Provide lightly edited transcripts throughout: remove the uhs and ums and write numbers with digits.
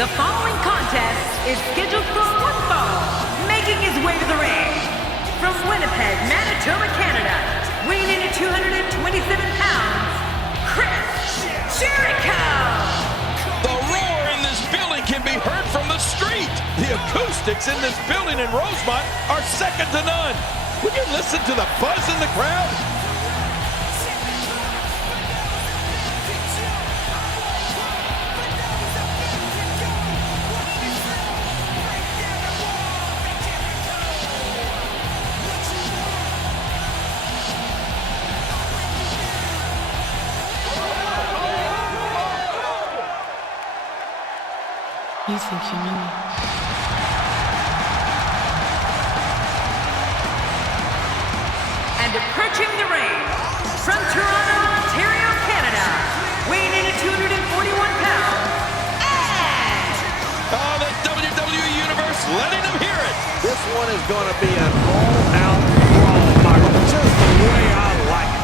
The following contest is scheduled for one fall. Making his way to the ring, from Winnipeg, Manitoba, Canada, weighing in at 227 pounds, Chris Jericho! The roar in this building can be heard from the street. The acoustics in this building in Rosemont are second to none. Would you listen to the buzz in the crowd? You think you know me? And approaching the ring, from Toronto, Ontario, Canada, weighing in at 241 pounds, Edge! Oh, the WWE Universe letting them hear it. This one is going to be an all-out brawl, Michael, just the way I like it.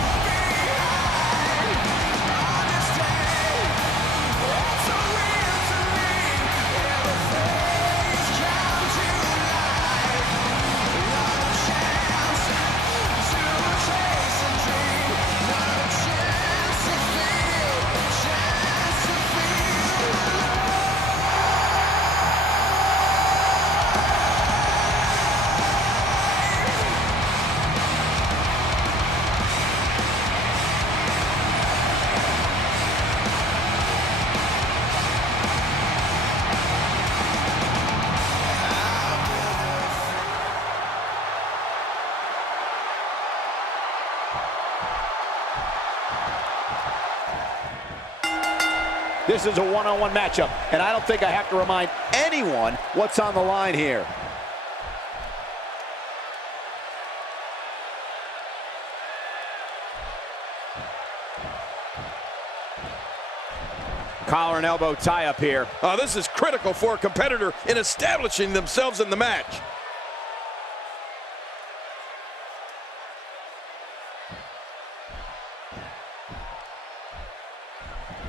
This is a one-on-one matchup, and I don't think I have to remind anyone what's on the line here. Collar and elbow tie-up here. This is critical for a competitor in establishing themselves in the match.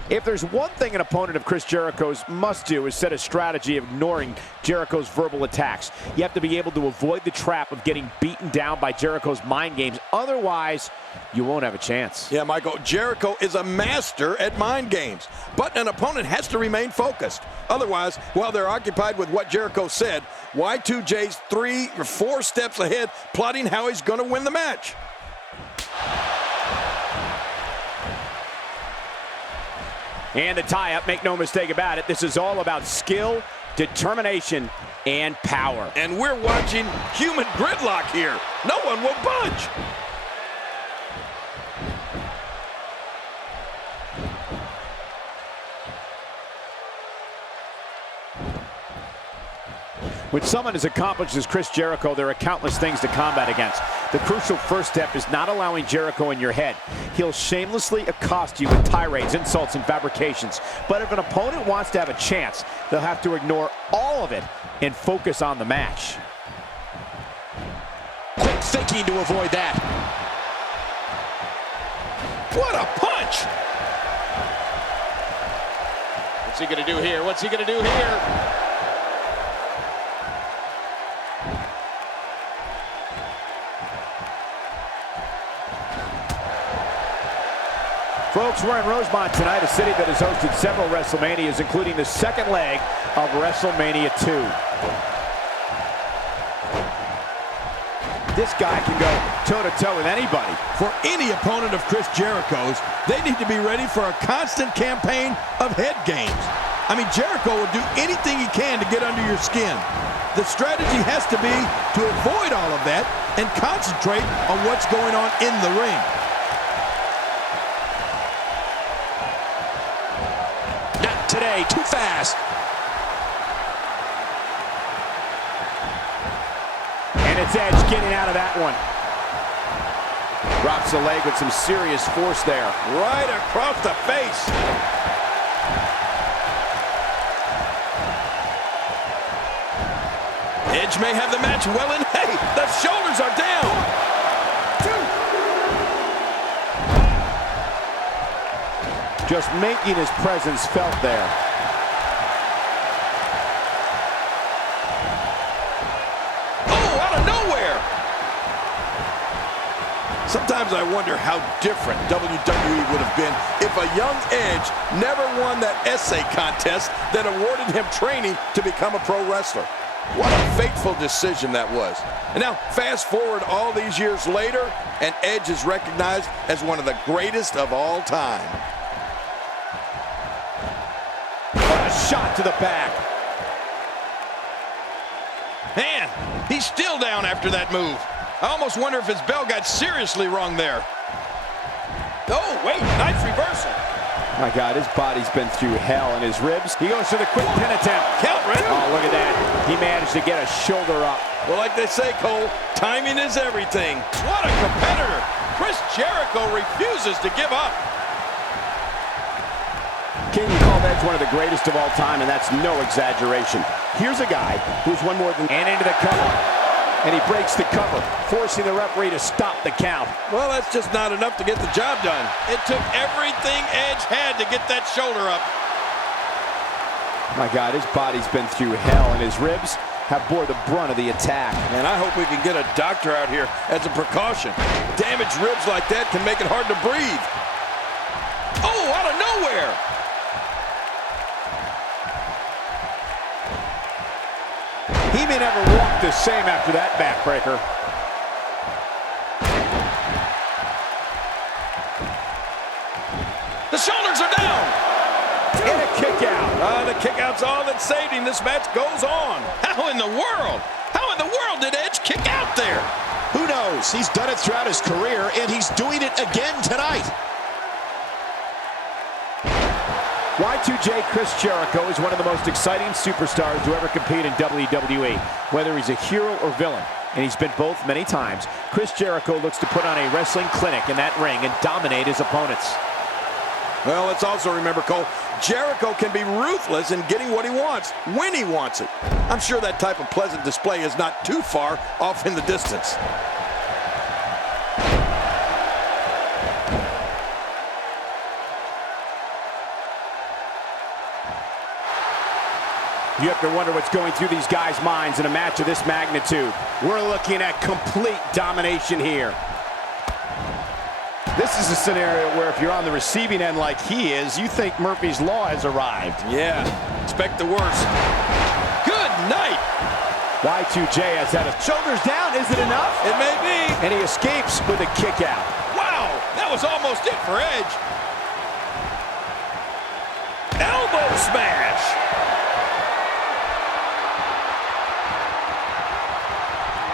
If there's one thing an opponent of Chris Jericho's must do is set a strategy of ignoring Jericho's verbal attacks. You have to be able to avoid the trap of getting beaten down by Jericho's mind games. Otherwise, you won't have a chance. Yeah, Michael, Jericho is a master at mind games, but an opponent has to remain focused. Otherwise, while they're occupied with what Jericho said, Y2J's 3 or 4 steps ahead, plotting how he's going to win the match. And the tie-up, make no mistake about it, this is all about skill, determination, and power. And we're watching human gridlock here. No one will budge. When someone as accomplished as Chris Jericho, there are countless things to combat against. The crucial first step is not allowing Jericho in your head. He'll shamelessly accost you with tirades, insults, and fabrications. But if an opponent wants to have a chance, they'll have to ignore all of it and focus on the match. Quick thinking to avoid that. What a punch! What's he gonna do here? What's he gonna do here? Folks, we're in Rosemont tonight, a city that has hosted several WrestleManias, including the second leg of WrestleMania 2. This guy can go toe-to-toe with anybody. For any opponent of Chris Jericho's, they need to be ready for a constant campaign of head games. I mean, Jericho will do anything he can to get under your skin. The strategy has to be to avoid all of that and concentrate on what's going on in the ring. Not today, too fast. And it's Edge getting out of that one. Drops the leg with some serious force there. Right across the face. Edge may have the match well in. Hey, the shoulders are down. 1, 2. Just making his presence felt there. Sometimes I wonder how different WWE would have been if a young Edge never won that essay contest that awarded him training to become a pro wrestler. What a fateful decision that was. And now, fast forward all these years later, and Edge is recognized as one of the greatest of all time. What a shot to the back. Man, he's still down after that move. I almost wonder if his bell got seriously wrong there. Oh, wait, nice reversal. My God, his body's been through hell, and his ribs. He goes for the quick pin attempt. Count, Red. Oh, look at that. He managed to get a shoulder up. Well, like they say, Cole, timing is everything. What a competitor. Chris Jericho refuses to give up. King, you call Edge one of the greatest of all time, and that's no exaggeration. Here's a guy who's won more than... And into the cover. And he breaks the cover, forcing the referee to stop the count. Well, that's just not enough to get the job done. It took everything Edge had to get that shoulder up. My God, his body's been through hell, and his ribs have bore the brunt of the attack. And I hope we can get a doctor out here as a precaution. Damaged ribs like that can make it hard to breathe. Oh, out of nowhere! He may never walk the same after that backbreaker. The shoulders are down! And a kick out. The kick out's all that saved him. This match goes on. How in the world? How in the world did Edge kick out there? Who knows? He's done it throughout his career, and he's doing it again tonight. Y2J Chris Jericho is one of the most exciting superstars to ever compete in WWE. Whether he's a hero or villain, and he's been both many times, Chris Jericho looks to put on a wrestling clinic in that ring and dominate his opponents. Well, let's also remember, Cole, Jericho can be ruthless in getting what he wants, when he wants it. I'm sure that type of pleasant display is not too far off in the distance. You have to wonder what's going through these guys' minds in a match of this magnitude. We're looking at complete domination here. This is a scenario where if you're on the receiving end like he is, you think Murphy's Law has arrived. Yeah, expect the worst. Good night! Y2J has had a shoulders down. Is it enough? It may be. And he escapes with a kick out. Wow, that was almost it for Edge. Elbow smash!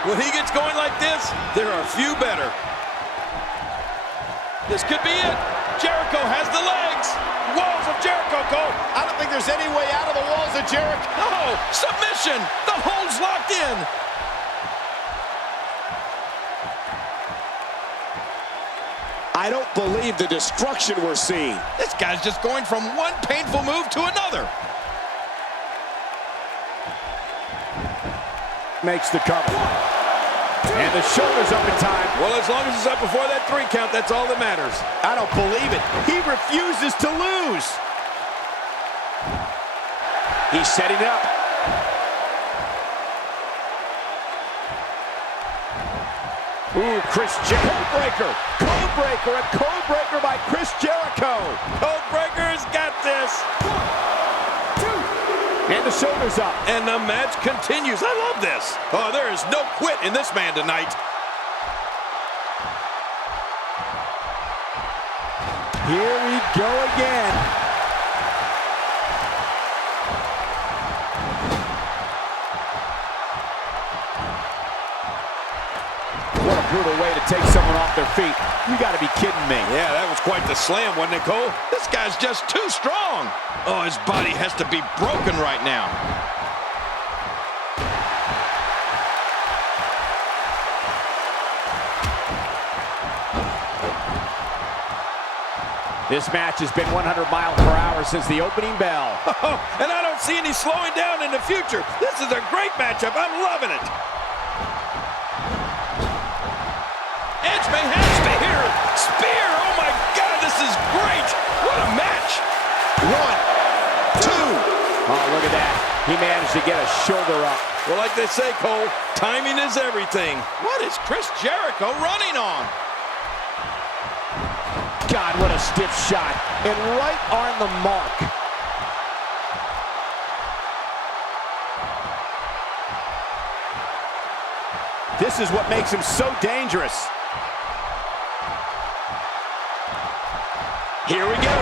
When he gets going like this, there are few better. This could be it. Jericho has the legs. Walls of Jericho, Cole. I don't think there's any way out of the walls of Jericho. Oh, submission. The hold's locked in. I don't believe the destruction we're seeing. This guy's just going from one painful move to another. Makes the cover. And the shoulder's up in time. Well, as long as it's up before that 3 count, that's all that matters. I don't believe it. He refuses to lose. He's setting it up. Ooh, Chris Jericho. Code breaker. A code breaker by Chris Jericho. Code breaker's got this. And the shoulders up. And the match continues. I love this. Oh, there is no quit in this man tonight. Here we go again. What a brutal way to take someone off their feet. You got to be kidding me. Yeah, that was quite the slam, wasn't it, Cole? This guy's just too strong. Oh, his body has to be broken right now. This match has been 100 miles per hour since the opening bell. Oh, and I don't see any slowing down in the future. This is a great matchup. I'm loving it. Edge may have spear. Spear. Oh, my God, this is great. What a match. 1, 2. Oh, look at that. He managed to get a shoulder up. Well, like they say, Cole, timing is everything. What is Chris Jericho running on? God, what a stiff shot. And right on the mark. This is what makes him so dangerous. Here we go.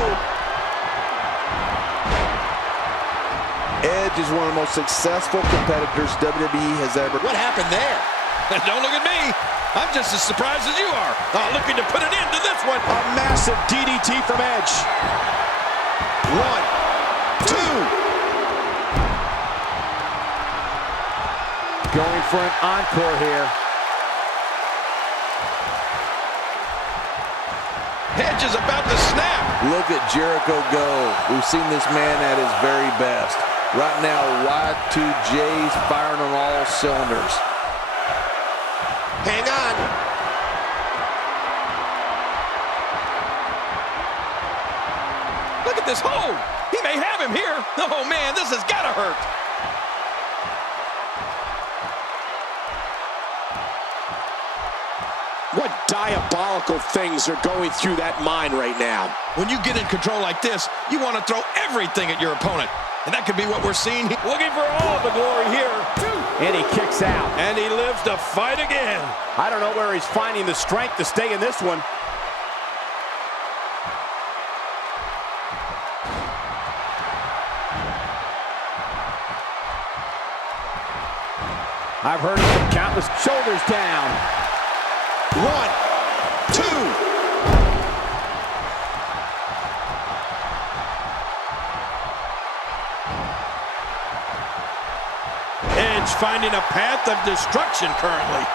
Edge is one of the most successful competitors WWE has ever. What happened there? Don't look at me. I'm just as surprised as you are. Looking to put an end to this one. A massive DDT from Edge. 1, 2. Going for an encore here. Edge is about to snap. Look at Jericho go. We've seen this man at his very best. Right now, Y2J's firing on all cylinders. Hang on. Look at this hold. He may have him here. Oh, man, this has got to hurt. What diabolical things are going through that mind right now? When you get in control like this, you want to throw everything at your opponent. And that could be what we're seeing. Looking for all the glory here. And he kicks out. And he lives to fight again. I don't know where he's finding the strength to stay in this one. I've heard it from countless. Shoulders down. 1, 2. Edge finding a path of destruction currently.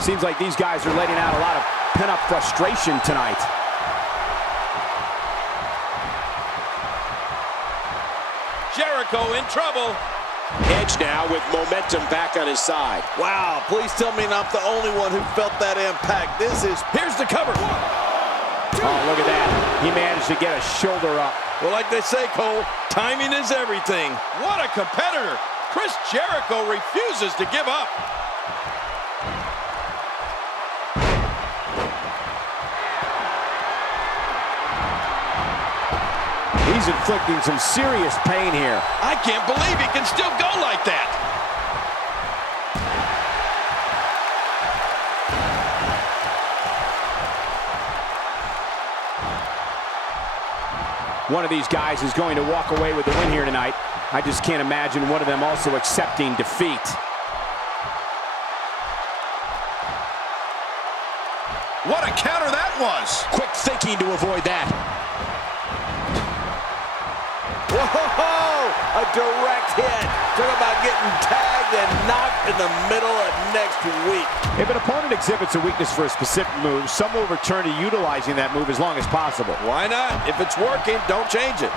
Seems like these guys are letting out a lot of pent-up frustration tonight. Jericho in trouble. Edge now with momentum back on his side. Wow, please tell me I'm the only one who felt that impact. Here's the cover. Oh, look at that. He managed to get a shoulder up. Well, like they say, Cole, timing is everything. What a competitor. Chris Jericho refuses to give up. He's inflicting some serious pain here. I can't believe he can still go like that. One of these guys is going to walk away with the win here tonight. I just can't imagine one of them also accepting defeat. What a counter that was. Quick thinking to avoid that. Whoa! A direct hit. Talk about getting tagged and knocked in the middle of next week. If an opponent exhibits a weakness for a specific move, some will return to utilizing that move as long as possible. Why not? If it's working, don't change it.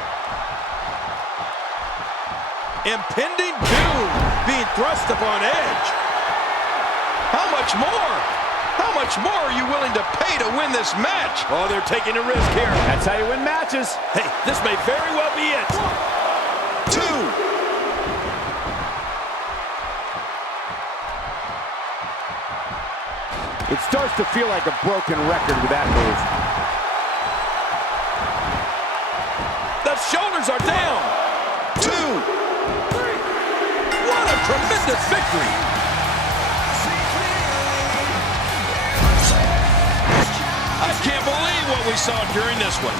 Impending doom being thrust upon Edge. How much more? How much more are you willing to pay to win this match? Oh, they're taking a risk here. That's how you win matches. Hey, this may very well be it. 2. It starts to feel like a broken record with that move. The shoulders are down. 2. What a tremendous victory. I can't believe what we saw during this one.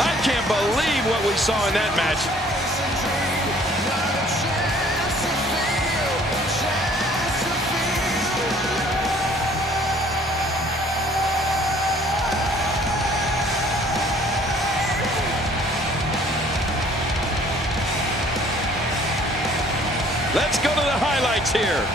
I can't believe what we saw in that match. Let's go to the highlights here.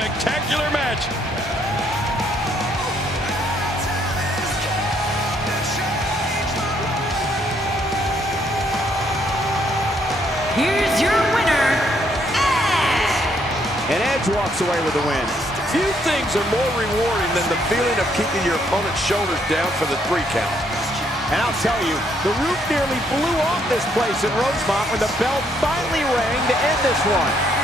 spectacular match. Here's your winner, Edge! And Edge walks away with the win. Few things are more rewarding than the feeling of keeping your opponent's shoulders down for the 3 count. And I'll tell you, the roof nearly blew off this place in Rosemont when the bell finally rang to end this one.